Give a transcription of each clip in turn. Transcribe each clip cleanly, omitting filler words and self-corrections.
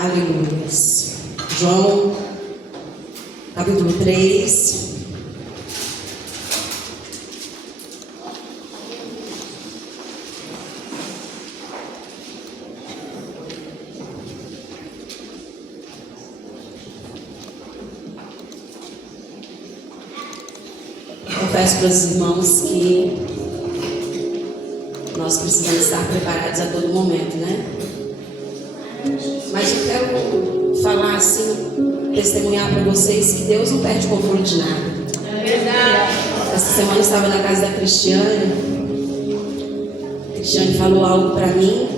Aleluias. João, capítulo 3. Confesso para os irmãos que nós precisamos estar preparados a todo momento, né? Mas eu quero falar assim, testemunhar para vocês que Deus não perde o controle de nada. É verdade. Essa semana eu estava na casa da Cristiane. A Cristiane falou algo para mim.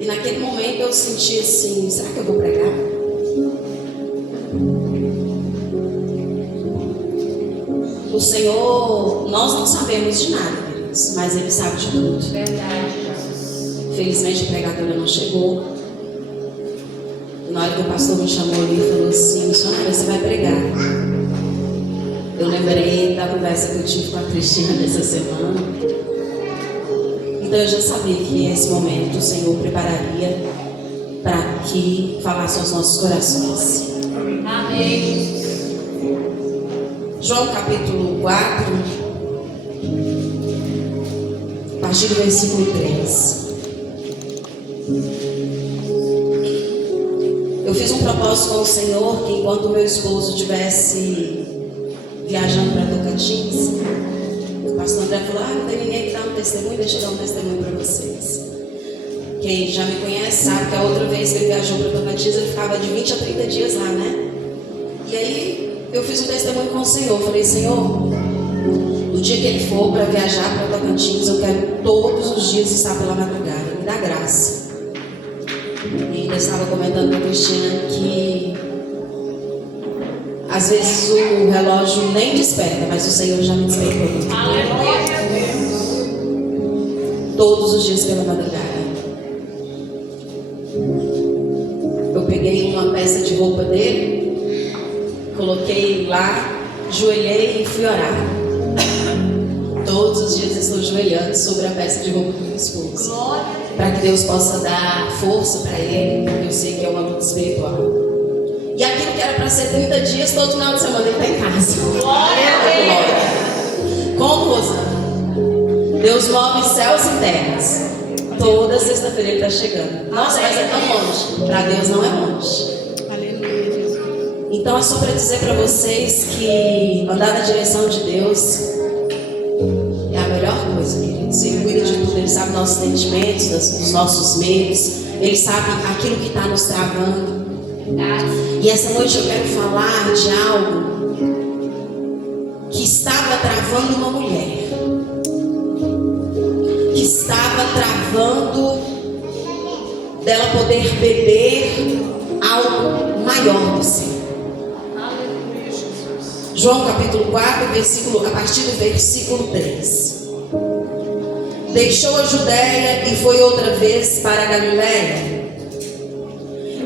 E naquele momento eu senti assim, será que eu vou pregar? O Senhor, nós não sabemos de nada, queridos, mas Ele sabe de tudo. Verdade, Jesus. Felizmente a pregadora não chegou. E na hora que o pastor me chamou ali e falou assim: missionária, você vai pregar. Eu lembrei da conversa que eu tive com a Cristina essa semana. Então eu já sabia que esse momento o Senhor prepararia para que falasse aos nossos corações. Amém. João capítulo 4, a partir do versículo 3. Eu fiz um propósito com o Senhor que enquanto meu esposo estivesse viajando para Tocantins, o pastor André falou: não tem ninguém que dá um testemunho, deixa eu dar um testemunho para vocês. Quem já me conhece sabe que a outra vez que ele viajou para Tocantins, ele ficava de 20 a 30 dias lá, né? E aí eu fiz um testemunho com o Senhor. Falei: Senhor, no dia que ele for para viajar para Tocantins, eu quero todos os dias estar pela madrugada. Me dá graça. E ainda estava comentando com a Cristiane que às vezes o relógio nem desperta, mas o Senhor já me despertou. Aleluia. Todos os dias pela madrugada. Eu peguei uma peça de roupa dele, coloquei lá, ajoelhei e fui orar. Todos os dias estou ajoelhando sobre a peça de roupa do meu esposo, para que Deus possa dar força para ele, porque eu sei que é uma luta espiritual. E aquilo que era para ser 30 dias, todo final de semana ele está em casa. Glória a Deus. Como, Rosana? Deus move céus e terras. Toda sexta-feira ele está chegando. Nossa, mas é tão longe. Para Deus não é longe. Então é só para dizer para vocês que andar na direção de Deus é a melhor coisa, queridos. Ele cuida de tudo, Ele sabe nossos sentimentos, dos nossos medos, Ele sabe aquilo que está nos travando. E essa noite eu quero falar de algo que estava travando uma mulher, que estava travando dela poder beber algo maior do céu. João capítulo 4, a partir do versículo 3. Deixou a Judéia e foi outra vez para a Galiléia.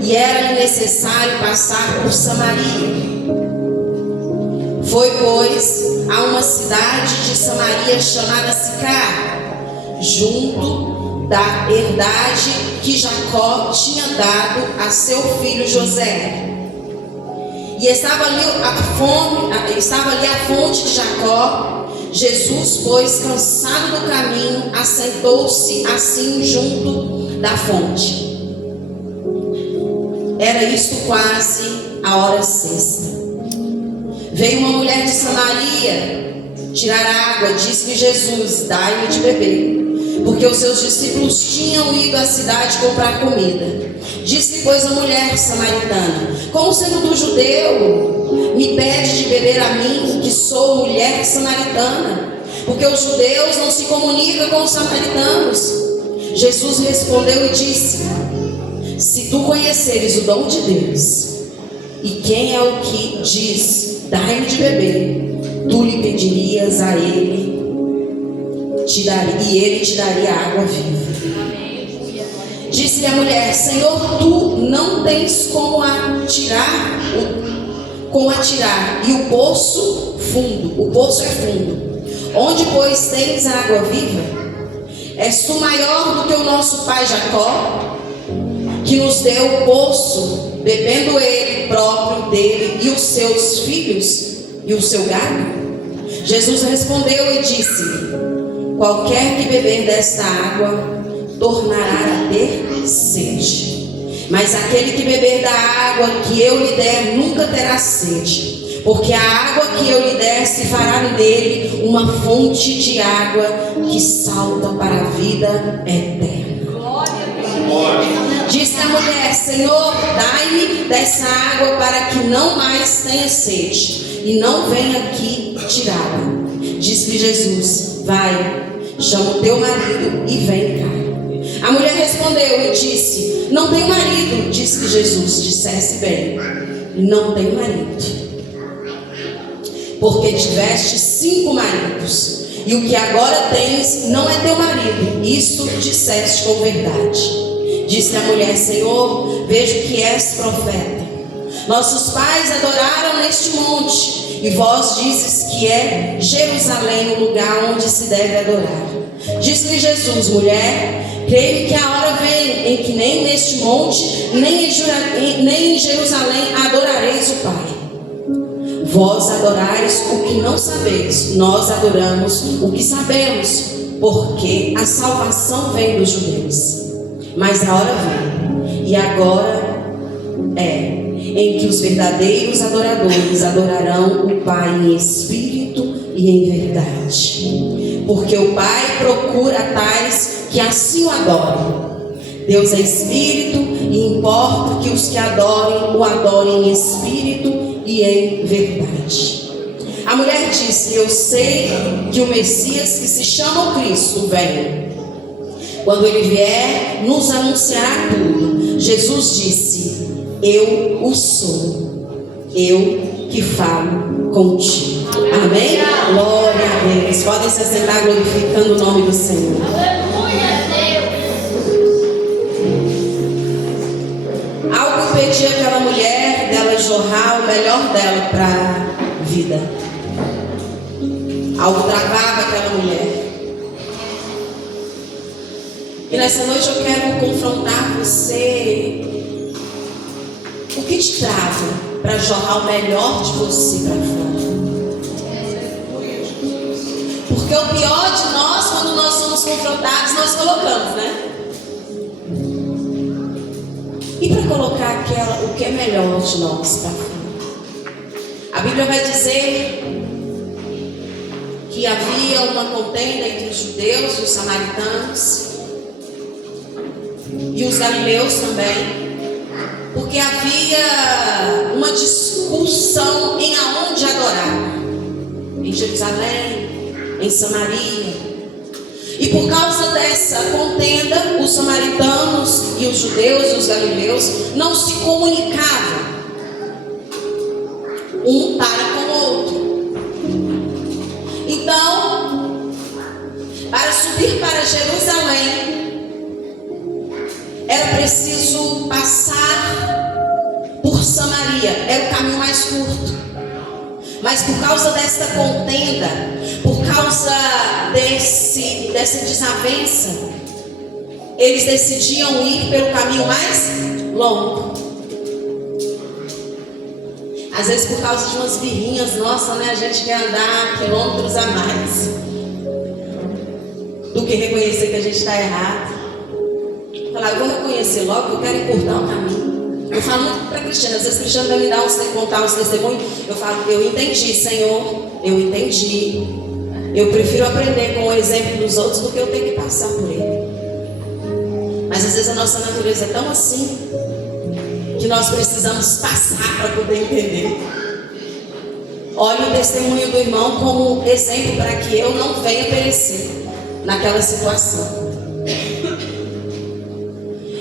E era-lhe necessário passar por Samaria. Foi, pois, a uma cidade de Samaria chamada Sicar, junto da herdade que Jacó tinha dado a seu filho José. E estava ali a fonte de Jacó. Jesus, pois, cansado do caminho, assentou-se assim junto da fonte. Era isto quase a hora sexta. Veio uma mulher de Samaria tirar água. Disse-lhe Jesus: dai-me de beber, porque os seus discípulos tinham ido à cidade comprar comida. Disse-lhe, pois, a mulher samaritana: como sendo tu judeu, me pede de beber a mim, que sou mulher samaritana? Porque os judeus não se comunicam com os samaritanos. Jesus respondeu e disse: se tu conheceres o dom de Deus, e quem é o que diz, dai-me de beber, tu lhe pedirias a ele, e ele te daria água viva. Disse-lhe a mulher: Senhor, tu não tens como atirar, e o poço é fundo. Onde, pois, tens água viva? És tu maior do que o nosso pai Jacó, que nos deu o poço, bebendo ele próprio dele e os seus filhos e o seu gado? Jesus respondeu e disse-lhe: qualquer que beber desta água tornará a ter sede, mas aquele que beber da água que eu lhe der nunca terá sede, porque a água que eu lhe der se fará nele uma fonte de água que salta para a vida eterna. Disse a mulher: Senhor, dai-me dessa água para que não mais tenha sede e não venha aqui tirá-la. Disse-lhe Jesus: vai, chama o teu marido e vem cá. A mulher respondeu e disse: não tenho marido. Disse-lhe Jesus: disseste bem, não tenho marido, porque tiveste 5 maridos, e o que agora tens não é teu marido. Isto disseste com verdade. Disse a mulher: Senhor, vejo que és profeta. Nossos pais adoraram neste monte, e vós dizes que é Jerusalém o lugar onde se deve adorar. Disse-lhe Jesus: mulher, creio que a hora vem em que nem neste monte, nem em Jerusalém adorareis o Pai. Vós adorais o que não sabeis, nós adoramos o que sabemos, porque a salvação vem dos judeus. Mas a hora vem, e agora é, em que os verdadeiros adoradores adorarão o Pai em espírito e em verdade, porque o Pai procura tais que assim o adorem. Deus é espírito, e importa que os que adorem o adorem em espírito e em verdade. A mulher disse: eu sei que o Messias, que se chama o Cristo, vem. Quando ele vier, nos anunciará tudo. Jesus disse: eu o sou, eu que falo contigo. Amém? Glória a Deus. Podem se assentar glorificando o nome do Senhor. Algo impedia aquela mulher dela jorrar o melhor dela para a vida. Algo travava aquela mulher. E nessa noite eu quero confrontar você. O que te trava para jorrar o melhor de você para fora? Porque o pior de nós, quando nós somos confrontados, nós colocamos, né? E para colocar o que é melhor de nós para fora? A Bíblia vai dizer que havia uma contenda entre os judeus e os samaritanos e os galileus também, porque havia uma discussão em aonde adorar, em Jerusalém, em Samaria. E por causa dessa contenda, os samaritanos e os judeus e os galileus não se comunicavam um para com o outro. Então, para subir para Jerusalém, era preciso passar por Samaria, era o caminho mais curto. Mas por causa desta contenda, por causa dessa desavença, eles decidiam ir pelo caminho mais longo. Às vezes por causa de umas birrinhas, nossa, né? A gente quer andar quilômetros a mais do que reconhecer que a gente está errado. Falar: eu vou reconhecer logo, eu quero encurtar o caminho. Eu falo muito para Cristiana, às vezes Cristiana vai me dar contar uns testemunhos. Eu falo: eu entendi, Senhor, eu entendi. Eu prefiro aprender com o exemplo dos outros do que eu ter que passar por ele. Mas às vezes a nossa natureza é tão assim que nós precisamos passar para poder entender. Olhe o testemunho do irmão como exemplo para que eu não venha perecer naquela situação.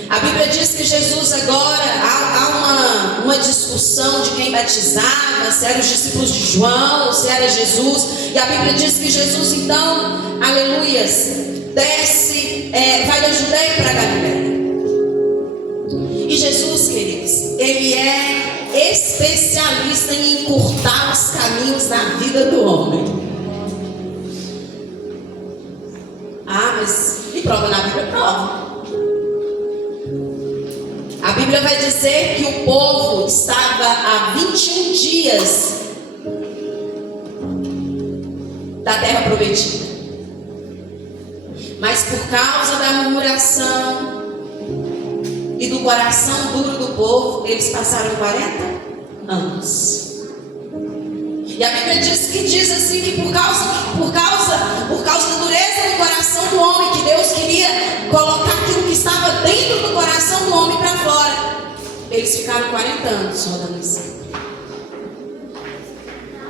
A Bíblia diz que Jesus agora, há uma discussão de quem batizava, se eram os discípulos de João ou se era Jesus. E a Bíblia diz que Jesus então, aleluias, desce, vai da Judeia para a Galileia. E Jesus, queridos, ele é especialista em encurtar os caminhos na vida do homem. Ah, mas me prova na Bíblia? Prova. Bíblia vai dizer que o povo estava há 21 dias da terra prometida. Mas por causa da murmuração e do coração duro do povo, eles passaram 40 anos. E a Bíblia diz assim que por causa da dureza do coração do homem, que Deus queria colocar aquilo que estava dentro do coração do homem para fora, eles ficaram 40 anos rodando em cima.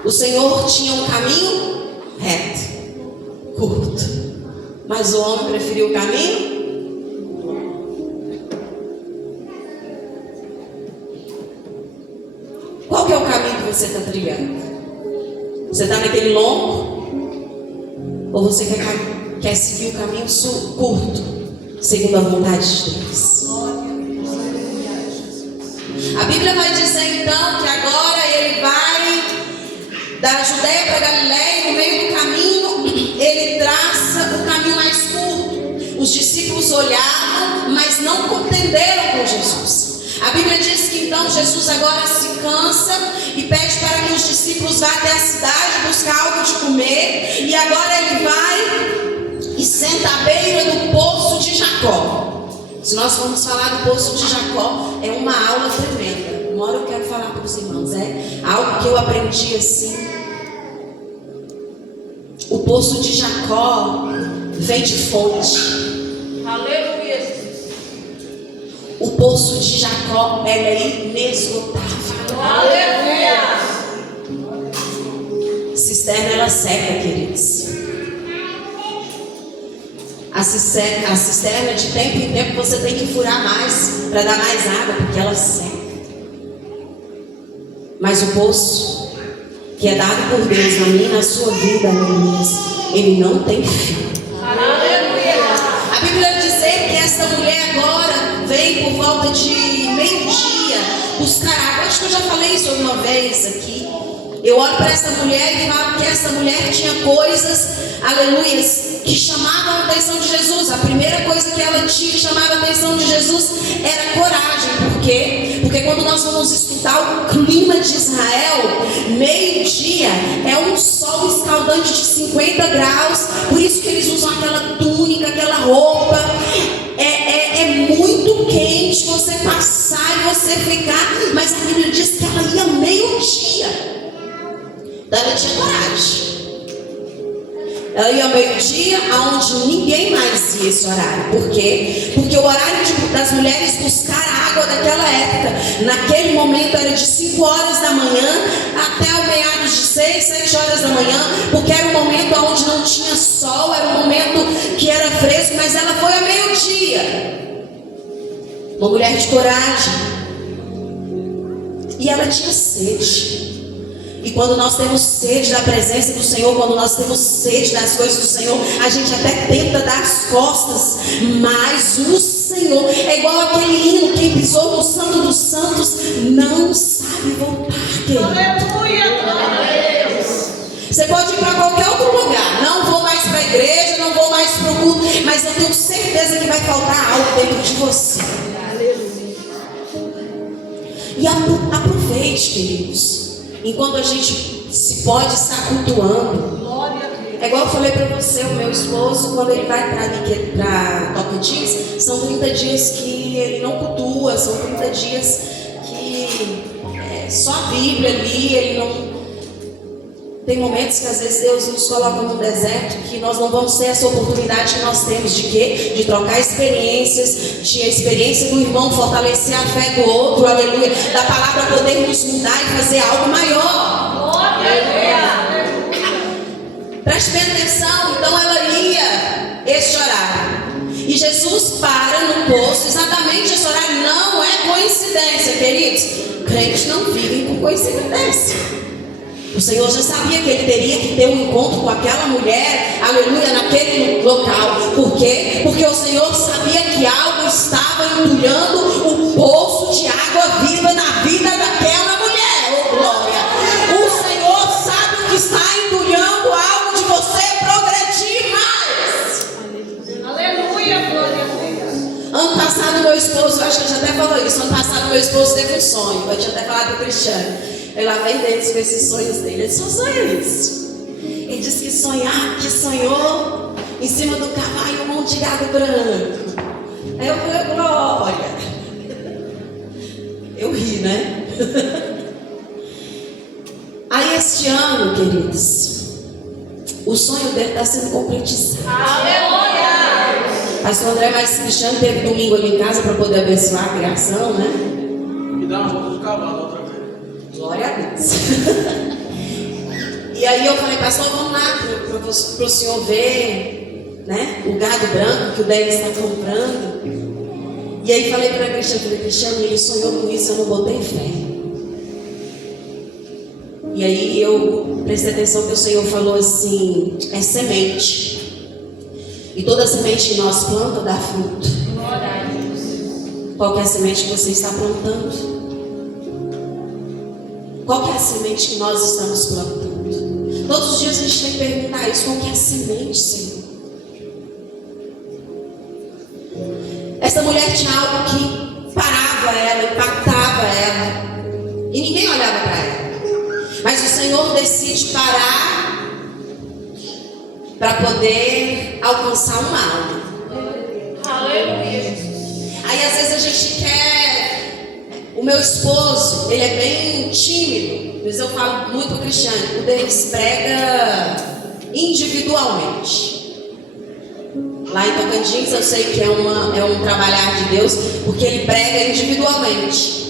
O Senhor tinha um caminho reto, curto, mas o homem preferiu o caminho. Qual que é o caminho que você está trilhando? Você está naquele longo? Ou você quer seguir o caminho curto, segundo a vontade de Deus? A Bíblia vai dizer então que agora ele vai da Judéia para Galiléia, e no meio do caminho ele traça o caminho mais curto. Os discípulos olhavam, mas não compreenderam com Jesus. A Bíblia diz que então Jesus agora se cansa e pede para que os discípulos vá até a cidade buscar algo de comer. E agora ele vai e senta à beira do poço de Jacó. Se nós formos falar do poço de Jacó, é uma aula tremenda. Uma hora eu quero falar para os irmãos, é algo que eu aprendi assim. O poço de Jacó vem de fonte. Aleluia. O poço de Jacó é inesgotável. Aleluia. Cisterna ela seca, queridos. A cisterna de tempo em tempo você tem que furar mais para dar mais água, porque ela seca. Mas o poço que é dado por Deus na minha e na sua vida, ele não tem fim. Aleluia. A Bíblia vai dizer que essa mulher agora vem por volta de meio-dia buscar água. Acho que eu já falei isso uma vez aqui. Eu olho para essa mulher e falo que essa mulher tinha coisas, aleluias, que chamavam a atenção de Jesus. A primeira coisa que ela tinha que chamava a atenção de Jesus era coragem. Por quê? Porque quando nós vamos estudar o clima de Israel, meio-dia é um sol escaldante de 50 graus. Por isso que eles usam aquela túnica, aquela roupa. É muito quente você passar e você ficar. Mas a Bíblia diz que ela ia meio-dia. Então ela tinha coragem. Ela ia ao meio-dia, aonde ninguém mais ia esse horário. Por quê? Porque o horário das mulheres buscar água daquela época, naquele momento era de 5 horas da manhã até o meados de 6, 7 horas da manhã, porque era um momento onde não tinha sol, era um momento que era fresco, mas ela foi ao meio-dia. Uma mulher de coragem. E ela tinha sede. E quando nós temos sede da presença do Senhor, quando nós temos sede das coisas do Senhor, a gente até tenta dar as costas, mas o Senhor é igual aquele hino: quem pisou no Santo dos Santos não sabe voltar, querido. Aleluia! Você pode ir para qualquer outro lugar, não vou mais para a igreja, não vou mais para o culto, mas eu tenho certeza que vai faltar algo dentro de você. E aproveite, queridos, enquanto a gente se pode estar cultuando. É igual eu falei para você, o meu esposo, quando ele vai para Tocantins, são 30 dias que ele não cultua, são 30 dias que só a Bíblia ali, ele não... Tem momentos que às vezes Deus nos coloca no deserto, que nós não vamos ter essa oportunidade que nós temos de quê? De trocar experiências, de a experiência do irmão fortalecer a fé do outro, aleluia, da palavra poder nos mudar e fazer algo maior. Aleluia. Preste bem atenção, então ela ia este horário. E Jesus para no poço, exatamente esse horário. Não é coincidência, queridos. Crentes não vivem por coincidência. O Senhor já sabia que ele teria que ter um encontro com aquela mulher, aleluia, naquele local. Por quê? Porque o Senhor sabia que algo estava entulhando o poço de água viva na vida daquela mulher. Oh, glória! O Senhor sabe o que está entulhando algo de você progredir mais. Aleluia, glória a Deus. Ano passado, meu esposo, eu acho que eu já até falou isso. Ano passado, passado, meu esposo teve um sonho. Eu tinha até falado com o Cristiano. Ele lá vem deles com esses sonhos dele. Ele só sonha isso. Ele disse que sonhou em cima do cavalo um monte de gado branco. Aí eu falei, glória. Eu ri, né? Aí este ano, queridos, o sonho dele está sendo concretizado. Aleluia! Pastor André mais Cristiano teve domingo ali em casa para poder abençoar a criação, né? E dar uma volta de cavalo outra vez. Glória a Deus. E aí eu falei, pastor, vamos lá para o senhor ver, né, o gado branco que o Denis está comprando. E aí falei para Cristiano, ele sonhou com isso, eu não botei fé. E aí eu prestei atenção que o Senhor falou assim, é semente. E toda semente que nós plantamos dá fruto. Qual que é a semente que você está plantando? Qual que é a semente que nós estamos plantando? Todos os dias a gente tem que perguntar isso, qual que é a semente, Senhor? Essa mulher tinha algo que parava ela, impactava ela. E ninguém olhava para ela. Mas o Senhor decide parar para poder alcançar uma alma. Aleluia. Aí às vezes a gente quer. O meu esposo, ele é bem tímido, mas eu falo muito para o Cristiano, o Denis prega individualmente. Lá em Tocantins eu sei que é um trabalhar de Deus, porque ele prega individualmente.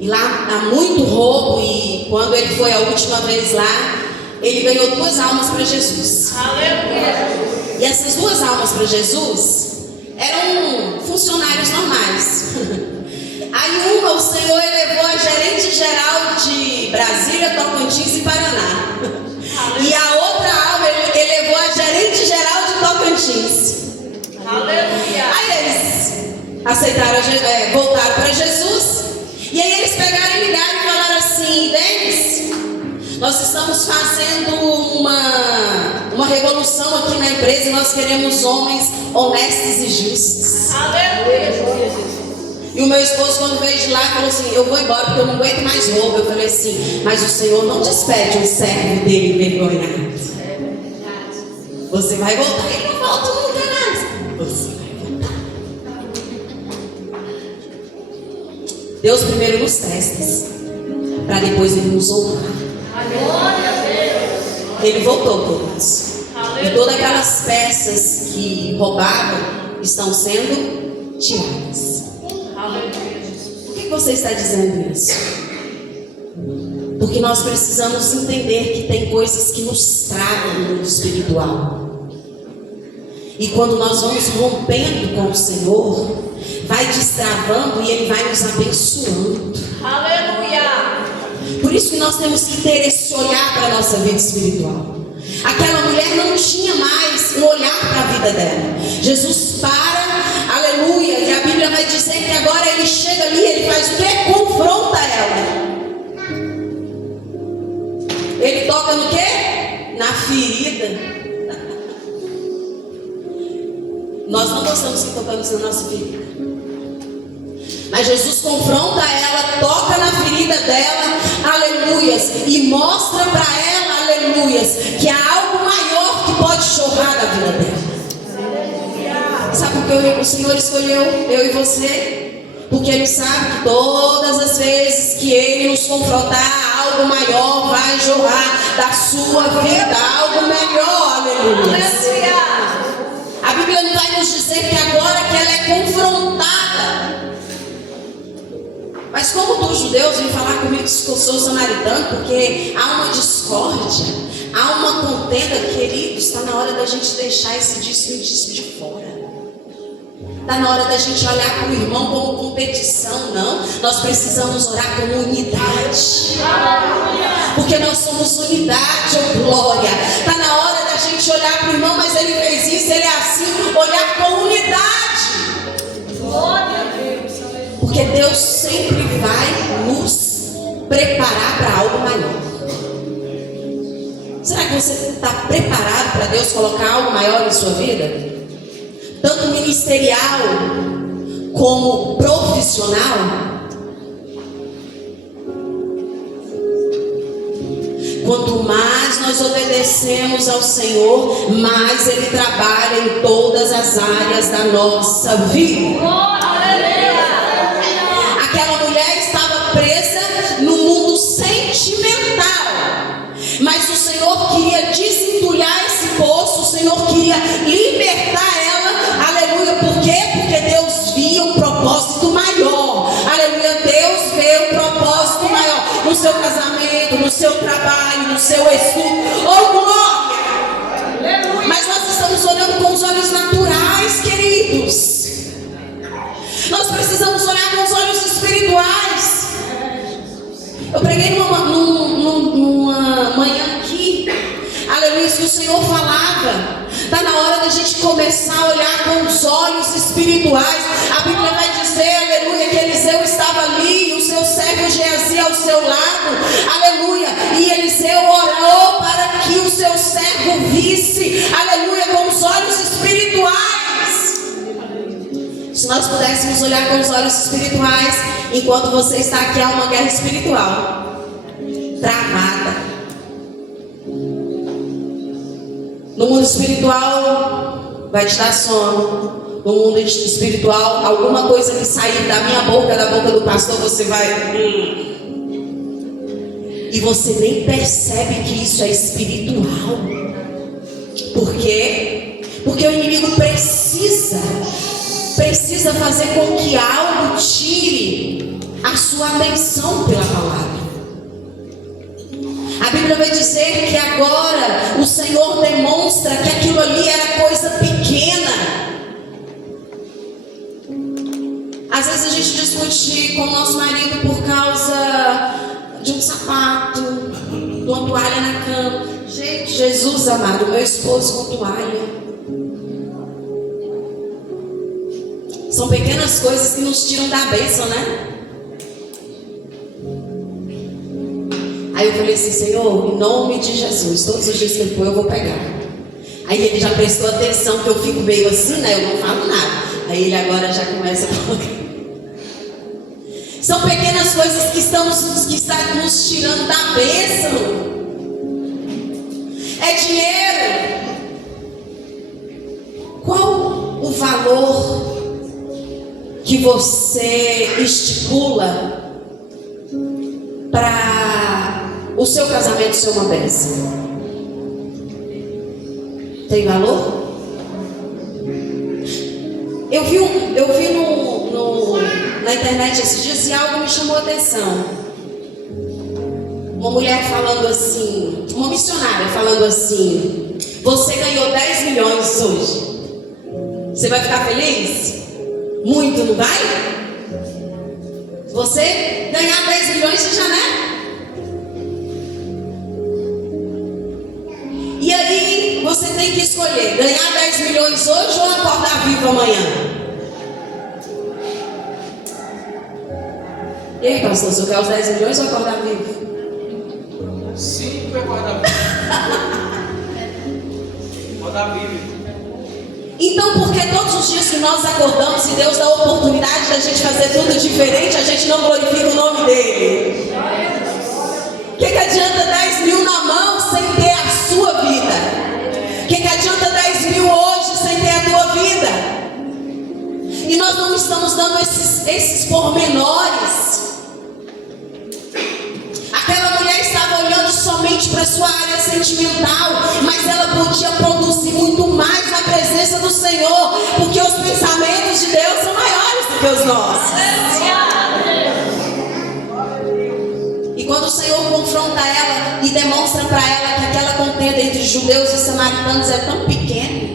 E lá há muito roubo, e quando ele foi a última vez lá, ele ganhou 2 almas para Jesus. Aleluia. E essas 2 almas para Jesus eram funcionários normais. Aí uma o Senhor elevou a gerente geral de Brasília, Tocantins e Paraná. E a outra alma ele elevou a gerente geral de Tocantins. Aleluia. Aí eles aceitaram, voltaram para Jesus. E aí eles pegaram e ligaram e falaram assim, Denis, nós estamos fazendo uma revolução aqui na empresa e nós queremos homens honestos e justos. Aleluia. E o meu esposo, quando veio de lá, falou assim, eu vou embora porque eu não aguento mais roubo. Eu falei assim, mas o Senhor não despede um servo dele envergonhado. Você vai voltar e não volta nunca mais. Você vai voltar. Deus primeiro nos testa, para depois Ele nos honrar. Ele voltou, todos. E todas aquelas peças que roubavam estão sendo tiradas. Por que você está dizendo isso? Porque nós precisamos entender que tem coisas que nos tragam no mundo espiritual. E quando nós vamos rompendo com o Senhor, vai destravando e Ele vai nos abençoando. Aleluia. Por isso que nós temos que ter esse olhar para a nossa vida espiritual. Aquela mulher não tinha mais um olhar para a vida dela. Jesus para, aleluia, e a Bíblia vai dizer que agora Ele chega ali, Ele faz o quê? Confronta ela. Ele toca no quê? Na ferida. Nós não gostamos que tocamos na nossa ferida. Mas Jesus confronta ela, toca na ferida dela, aleluias, e mostra para ela, aleluias, que há algo maior que pode jorrar da vida dela. Sabe por que o Senhor escolheu eu e você? Porque Ele sabe que todas as vezes que Ele nos confrontar, algo maior vai jorrar da sua vida, algo melhor, aleluia. A Bíblia não vai nos dizer que agora que ela é confrontada. Mas como os judeus vêm falar comigo que eu sou samaritano, porque há uma discórdia, há uma contenda, queridos, está na hora da gente deixar esse disse de fora. Está na hora da gente olhar para o irmão como competição, não. Nós precisamos orar como unidade. Porque nós somos unidade, oh glória. Está na hora da gente olhar para o irmão, mas ele fez isso, ele é assim, olhar com unidade. Glória a Deus. Porque Deus sempre vai nos preparar para algo maior. Será que você está preparado para Deus colocar algo maior em sua vida? Tanto ministerial, como profissional, quanto mais nós obedecemos ao Senhor, mais Ele trabalha em todas as áreas da nossa vida. Aquela mulher estava presa no mundo sentimental, mas o Senhor queria desentulhar esse poço, o Senhor queria libertar ela, aleluia. Por quê? Porque Deus via um propósito maior, aleluia. Deus vê um propósito maior no seu casamento, no seu trabalho, no seu estudo, oh glória. Mas nós estamos olhando com os olhos naturais, queridos. Nós precisamos olhar com os olhos espirituais. Eu preguei numa manhã aqui, aleluia, que o Senhor falava. Está na hora da gente começar a olhar com os olhos espirituais. A Bíblia vai dizer, aleluia, que Eliseu estava ali e o seu servo Geazi ao seu lado, aleluia. E Eliseu orou para que o seu servo visse, aleluia, com os olhos espirituais. Se nós pudéssemos olhar com os olhos espirituais, enquanto você está aqui, há uma guerra espiritual travada. No mundo espiritual vai te dar sono. No mundo espiritual, alguma coisa que sair da minha boca, da boca do pastor, você vai e você nem percebe que isso é espiritual. Por quê? Porque o inimigo precisa fazer com que algo tire a sua atenção pela palavra. A Bíblia vai dizer que agora o Senhor demonstra que aquilo ali era coisa pequena. Às vezes a gente discute com o nosso marido por causa de um sapato, de uma toalha na cama. Gente, Jesus amado, meu esposo com toalha. São pequenas coisas que nos tiram da bênção, né? Aí eu falei assim, Senhor, em nome de Jesus, todos os dias que ele for eu vou pegar. Aí ele já prestou atenção, que eu fico meio assim, né? Eu não falo nada. Aí ele agora já começa a colocar. São pequenas coisas que estão nos tirando da bênção. É dinheiro. Qual o valor que você estipula para o seu casamento ser uma bênção? Tem valor? Eu vi na internet esses dias e algo me chamou a atenção. Uma mulher falando assim, uma missionária falando assim: você ganhou 10 milhões hoje. Você vai ficar feliz? Muito, não vai? Se você ganhar 10 milhões, você já, né? E aí, você tem que escolher ganhar 10 milhões hoje ou acordar vivo amanhã. E aí, pastor, você quer os 10 milhões ou acordar vivo? 5 é acordar vivo. Acordar vivo. Então, porque todos os dias que nós acordamos e Deus dá a oportunidade da gente fazer tudo diferente, a gente não glorifica o nome dele? O que adianta 10 mil na mão sem ter a sua vida? O que adianta 10 mil hoje sem ter a tua vida? E nós não estamos dando esses pormenores. Aquela mulher estava olhando somente para a sua área sentimental, mas ela podia produzir muito mais na presença do Senhor, porque os pensamentos de Deus são maiores do que os nossos. E quando o Senhor confronta ela e demonstra para ela que aquela contenda entre judeus e samaritanos é tão pequena,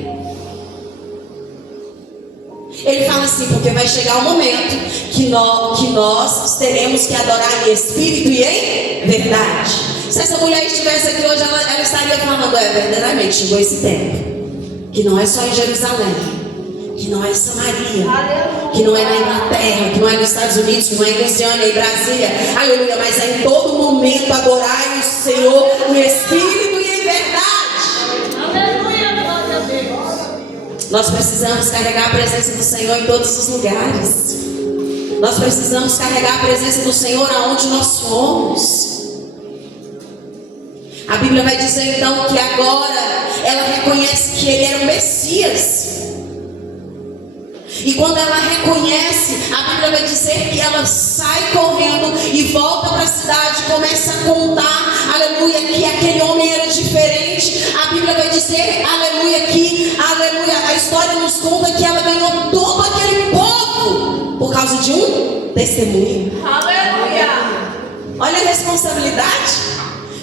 ele fala assim: porque vai chegar o momento que nós teremos que adorar em espírito e em verdade. Se essa mulher estivesse aqui hoje, ela estaria falando: verdadeiramente chegou esse tempo, que não é só em Jerusalém, que não é em Samaria, que não é na Inglaterra, que não é nos Estados Unidos, que não é em Goiânia e Brasília, aleluia, mas é em todo momento adorar o Senhor em espírito e em verdade. Aleluia, glória a Deus. Nós precisamos carregar a presença do Senhor em todos os lugares. Nós precisamos carregar a presença do Senhor aonde nós formos. A Bíblia vai dizer então que agora ela reconhece que ele era o Messias. E quando ela reconhece, a Bíblia vai dizer que ela sai correndo e volta para a cidade, começa a contar, aleluia, que aquele homem era diferente. A Bíblia vai dizer, aleluia, que, aleluia, a história nos conta que ela ganhou todo aquele povo por causa de um testemunho. Aleluia. Olha a responsabilidade.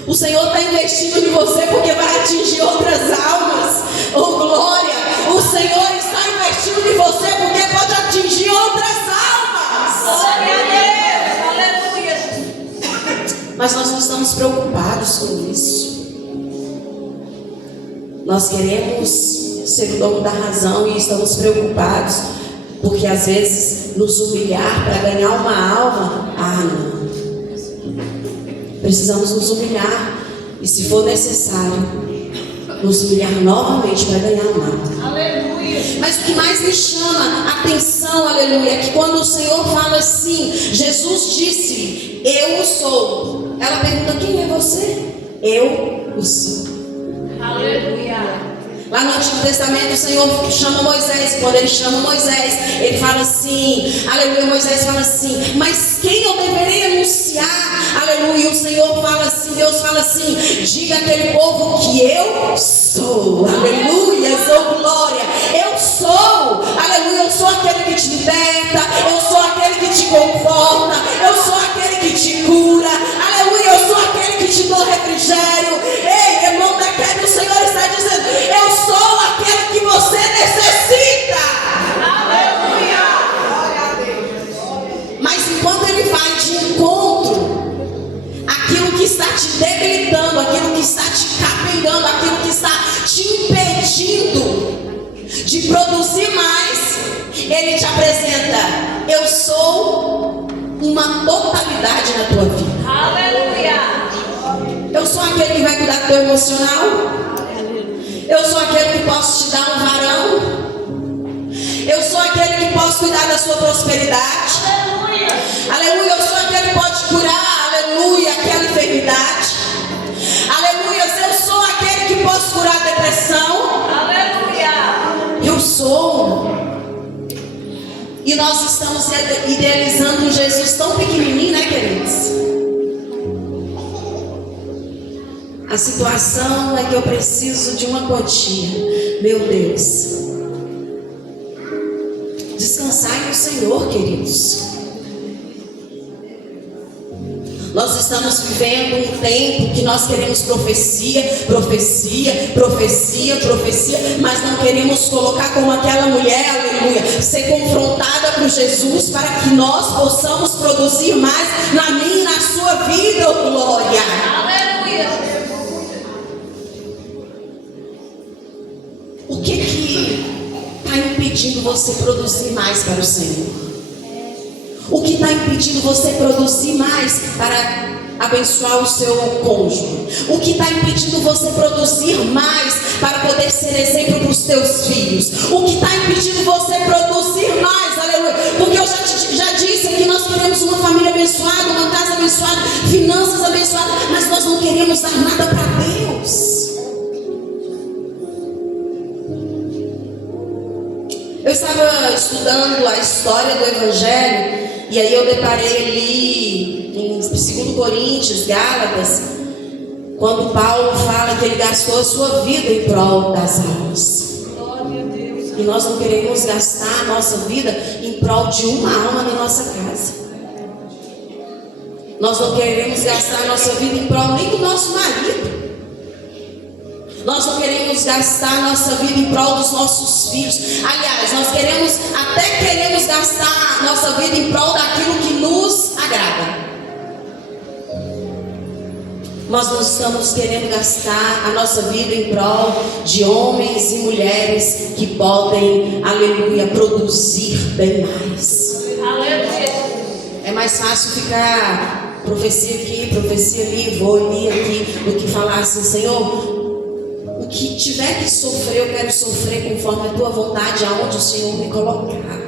O Senhor está investindo em você porque vai atingir outras almas. Oh glória! O Senhor está investindo em você porque pode atingir outras almas. Glória a Deus. Aleluia. Mas nós não estamos preocupados com isso. Nós queremos ser o dono da razão e estamos preocupados porque às vezes nos humilhar para ganhar uma alma, não. Precisamos nos humilhar e, se for necessário, nos humilhar novamente para ganhar uma alma. Aleluia. Mas o que mais me chama a atenção, aleluia, é que quando o Senhor fala assim, Jesus disse, eu o sou. Ela pergunta, quem é você? Eu o sou. Aleluia. Lá no Antigo Testamento o Senhor chama Moisés. Quando ele chama Moisés, ele fala assim, aleluia, Moisés fala assim, mas quem eu deveria anunciar? Aleluia, o Senhor fala assim, Deus fala assim, diga àquele povo que eu sou. Aleluia, sou glória. Eu sou, aleluia, eu sou aquele que te liberta, eu sou aquele que te conforta, eu sou aquele que te cura, aleluia, eu sou aquele que te dá refrigério. Ei, irmão da queda, o Senhor está dizendo, eu sou aquele que você necessita. Aleluia. Mas enquanto ele vai de encontro aquilo que está te debilitando, aquilo que está te capengando, aquilo que está te impedindo de produzir mais, ele te apresenta, eu sou uma totalidade na tua vida. Aleluia. Eu sou aquele que vai cuidar do teu emocional. Eu sou aquele que posso te dar um varão. Eu sou aquele que posso cuidar da sua prosperidade. Aleluia. Aleluia, eu sou aquele que pode curar, aleluia, aquela enfermidade. Aleluia, eu sou aquele que posso curar a depressão. Aleluia. Eu sou. E nós estamos idealizando um Jesus tão pequenininho, né, queridos? A situação é que eu preciso de uma quantia. Meu Deus. Descansai no Senhor, queridos. Nós estamos vivendo um tempo que nós queremos profecia, mas não queremos colocar como aquela mulher, aleluia, ser confrontada por Jesus para que nós possamos produzir mais na minha e na sua vida, oh glória. Aleluia. O que está impedindo você produzir mais para o Senhor? O que está impedindo você produzir mais para abençoar o seu cônjuge? O que está impedindo você produzir mais para poder ser exemplo para os teus filhos? O que está impedindo você produzir mais, aleluia? Porque eu já disse que nós queremos uma família abençoada, uma casa abençoada, finanças abençoadas, mas nós não queremos dar nada para Deus. Eu estava estudando a história do Evangelho e aí eu deparei ali em 2 Coríntios, Gálatas, quando Paulo fala que ele gastou a sua vida em prol das almas. E nós não queremos gastar a nossa vida em prol de uma alma na nossa casa. Nós não queremos gastar a nossa vida em prol nem do nosso marido. Nós não queremos gastar a nossa vida em prol dos nossos filhos. Aliás, nós até queremos gastar a nossa vida em prol daquilo que nos agrada. Nós não estamos querendo gastar a nossa vida em prol de homens e mulheres que podem, aleluia, produzir bem mais. Aleluia. É mais fácil ficar profecia aqui, profecia ali, vou ali, aqui, do que falar assim, Senhor, o que tiver que sofrer, eu quero sofrer conforme a tua vontade, aonde o Senhor me colocar.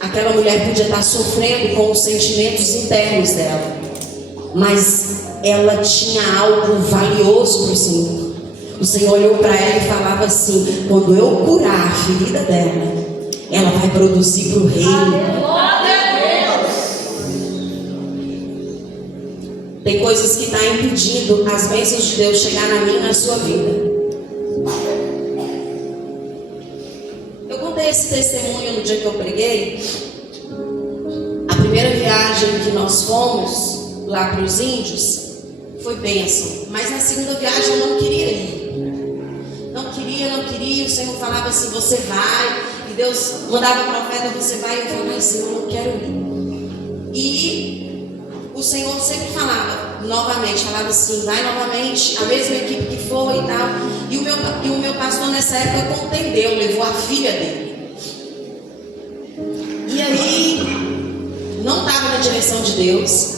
Aquela mulher podia estar sofrendo com os sentimentos internos dela, mas ela tinha algo valioso para o Senhor. O Senhor olhou para ela e falava assim: quando eu curar a ferida dela, ela vai produzir para o reino. Tem coisas que estão impedindo as bênçãos de Deus chegar na minha e na sua vida. Eu contei esse testemunho no dia que eu preguei. A primeira viagem que nós fomos lá para os índios foi bênção, mas na segunda viagem eu não queria ir. Não queria. O Senhor falava assim: você vai. E Deus mandava o profeta: você vai. E eu falava assim: eu não quero ir. E o Senhor sempre falava assim: vai novamente, a mesma equipe que foi e tal. E o meu pastor nessa época contendeu, levou a filha dele. E aí não estava na direção de Deus.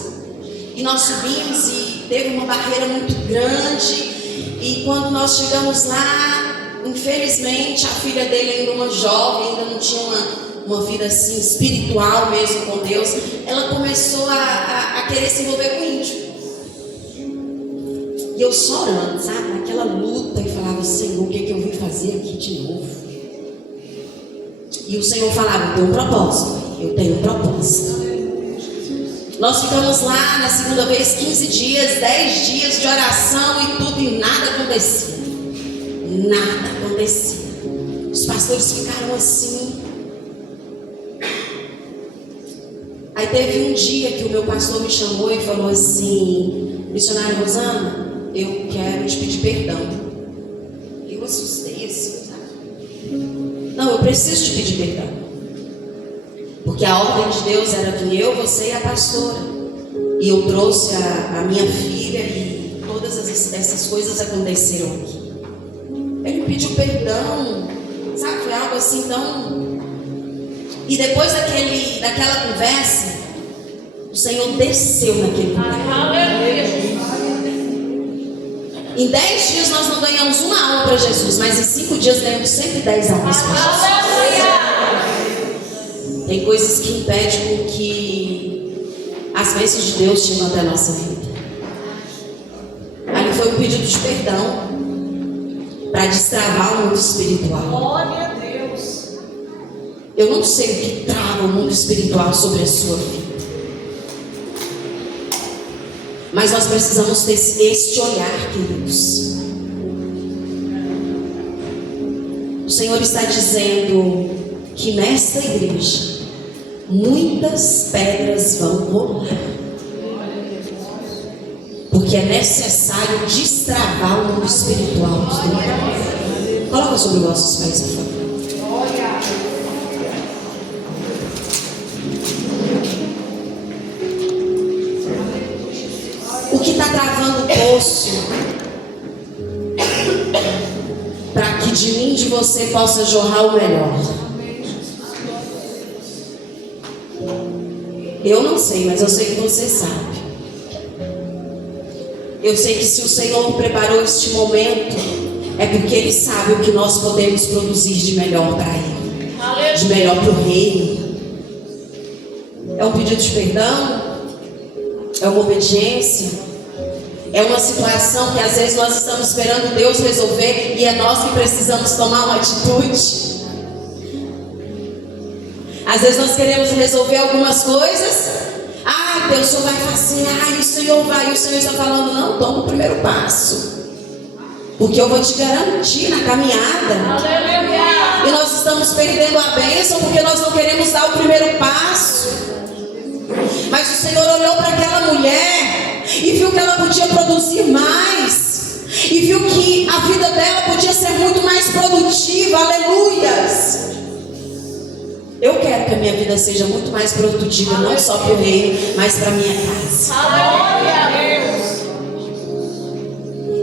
E nós subimos e teve uma barreira muito grande. E quando nós chegamos lá, infelizmente a filha dele, ainda uma jovem, ainda não tinha uma vida assim espiritual mesmo com Deus, ela começou a querer se envolver com o índio. E eu chorando, sabe, naquela luta, e falava: Senhor, o que eu vim fazer aqui de novo? E o Senhor falava: eu tenho um propósito, eu tenho um propósito. Nós ficamos lá na segunda vez 15 dias, 10 dias de oração e tudo, e nada acontecia. Nada acontecia. Os pastores ficaram assim. Aí teve um dia que o meu pastor me chamou e falou assim: missionária Rosana, eu quero te pedir perdão. Eu assustei assim, sabe? Não, eu preciso te pedir perdão. Porque a ordem de Deus era que eu, você e a pastora. E eu trouxe a minha filha e todas essas coisas aconteceram aqui. Ele pediu perdão, sabe? Foi algo assim tão... E depois daquela conversa, o Senhor desceu naquele lugar. Em 10 dias nós não ganhamos uma alma para Jesus, mas em 5 dias ganhamos 110 almas para Jesus. Tem coisas que impedem com que as bênçãos de Deus chegam até a nossa vida. Ali foi um pedido de perdão para destravar o mundo espiritual. Glória a Deus. Eu não sei o que trava o mundo espiritual sobre a sua vida, mas nós precisamos ter este olhar, queridos. O Senhor está dizendo que nesta igreja muitas pedras vão rolar, porque é necessário destravar o mundo espiritual dos demônios. Coloca sobre os vossos pés, por favor. O que está travando o poço para que de mim, de você, possa jorrar o melhor? Eu não sei, mas eu sei que você sabe. Eu sei que se o Senhor preparou este momento, é porque Ele sabe o que nós podemos produzir de melhor para Ele, de melhor para o reino. É um pedido de perdão? É uma obediência? É uma situação que às vezes nós estamos esperando Deus resolver e é nós que precisamos tomar uma atitude? Às vezes nós queremos resolver algumas coisas. Deus, o Senhor vai fazer. O Senhor vai. E o Senhor está falando: não, toma o primeiro passo, porque eu vou te garantir na caminhada. Aleluia. E nós estamos perdendo a bênção porque nós não queremos dar o primeiro passo. Mas o Senhor olhou para aquela mulher e viu que ela podia produzir mais, e viu que a vida dela podia ser muito mais produtiva. Aleluias. Eu quero que a minha vida seja muito mais produtiva, não só para o reino, mas para a minha casa. Aleluia.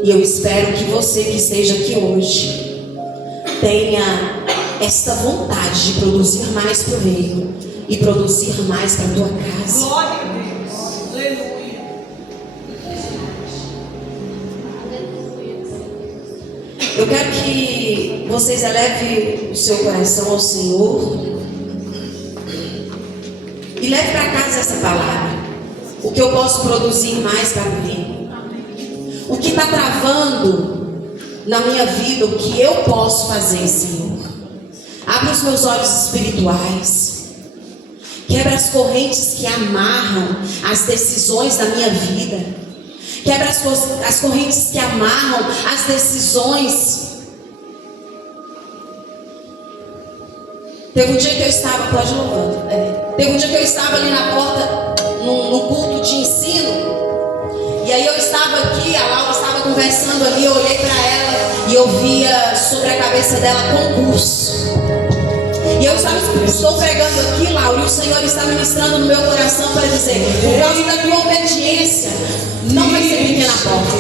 E eu espero que você que esteja aqui hoje tenha esta vontade de produzir mais para o reino e produzir mais para a tua casa. Glória a Deus. Aleluia. Eu quero que vocês elevem o seu coração ao Senhor e leve para casa essa palavra. O que eu posso produzir mais para mim? O que está travando na minha vida? O que eu posso fazer, Senhor? Abre os meus olhos espirituais. Quebra as correntes que amarram as decisões da minha vida. Quebra as correntes que amarram as decisões. Teve um dia que eu estava, pode louvando. Teve um dia que eu estava ali na porta, no culto de ensino. E aí eu estava aqui, a Laura estava conversando ali, eu olhei para ela e eu via sobre a cabeça dela concurso. E eu estou pregando aqui, Laura, e o Senhor está ministrando no meu coração para dizer: por causa da tua obediência, não vai ser pequena porta.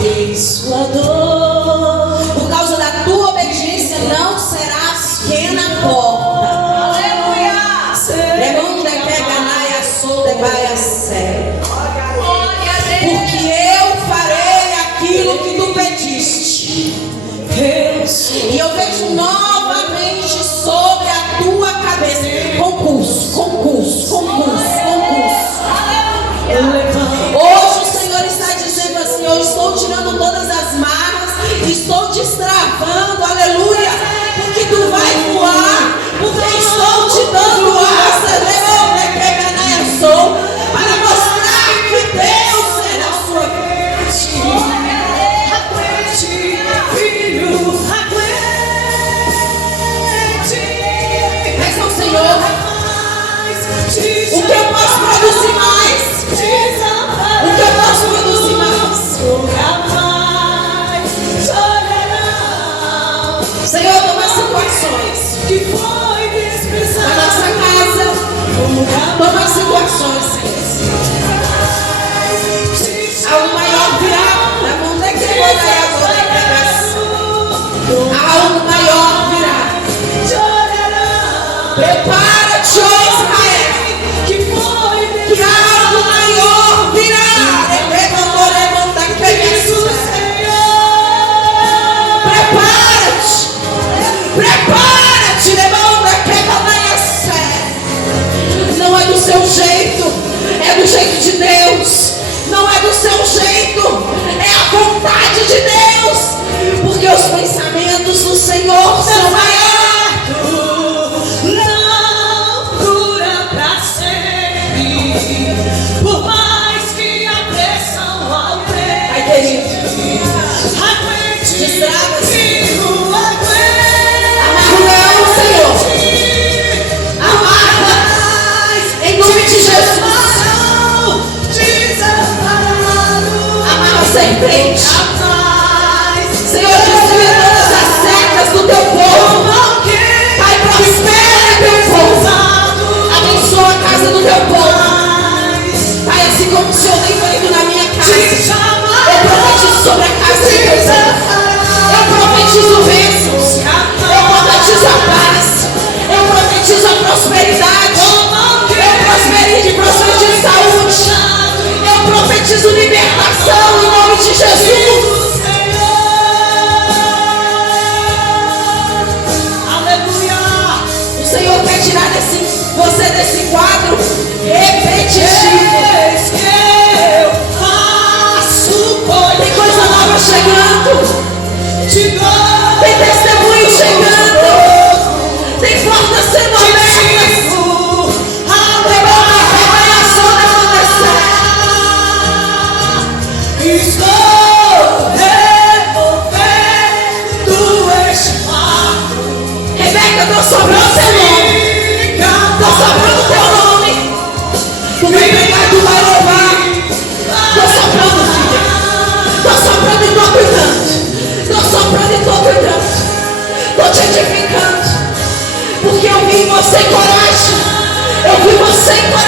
Por causa da tua obediência, não será pequena porta. Aleluia. Porque eu farei aquilo que tu pediste. E eu vejo novamente sobre a tua cabeça concurso. Hoje o Senhor está dizendo assim: eu estou tirando todas as marras, estou destravando, aleluia, porque tu vai voar, porque estou te dando asas, para mostrar que Deus é na sua vida. Peça ao Senhor: o que eu posso produzir mais? O que eu posso produzir mais? Senhor, toma 5 ações na nossa casa. Toma 5 ações, Senhor. Algo maior virá. Algo maior virá. Prepara-te, ó Israel, que algo maior virá. Prepara-te, não é do seu jeito, é do jeito de Deus. Não é do seu jeito, é a vontade de Deus. Porque os pensamentos do Senhor são maiores. Não dura pra sempre, por mais que a pressão aumente. Ai, querido, Aguente, destrava-se. Amarra o leão, Senhor. Amarra, em nome de Jesus. Amarra a serpente. Senhor, destrua todas as setas do teu povo. Pai, prospera teu povo. Abençoa a casa do teu povo. Pai, assim como o Senhor tem feito na minha casa, eu profetizo sobre a casa do teu povo. Eu profetizo bênçãos. Eu profetizo a paz. Eu profetizo a prosperidade. Eu profetizo saúde. Eu profetizo libertação em nome de Jesus. O Senhor quer tirar você desse quadro repetitivo. Tem coisa nova chegando. Tem testemunho chegando. Tem portas sendo abertas. Tem uma revelação acontecendo. Estou removendo este fato. Rebeca, estou sobrando teu nome. Estou sobrando teu nome. Tu vai pegar, tu vai louvar. Estou soprando, filha. Estou soprando e estou cuidando. Estou soprando e estou cuidando. Estou te edificando. Porque eu vi em você coragem. Eu vi você coragem.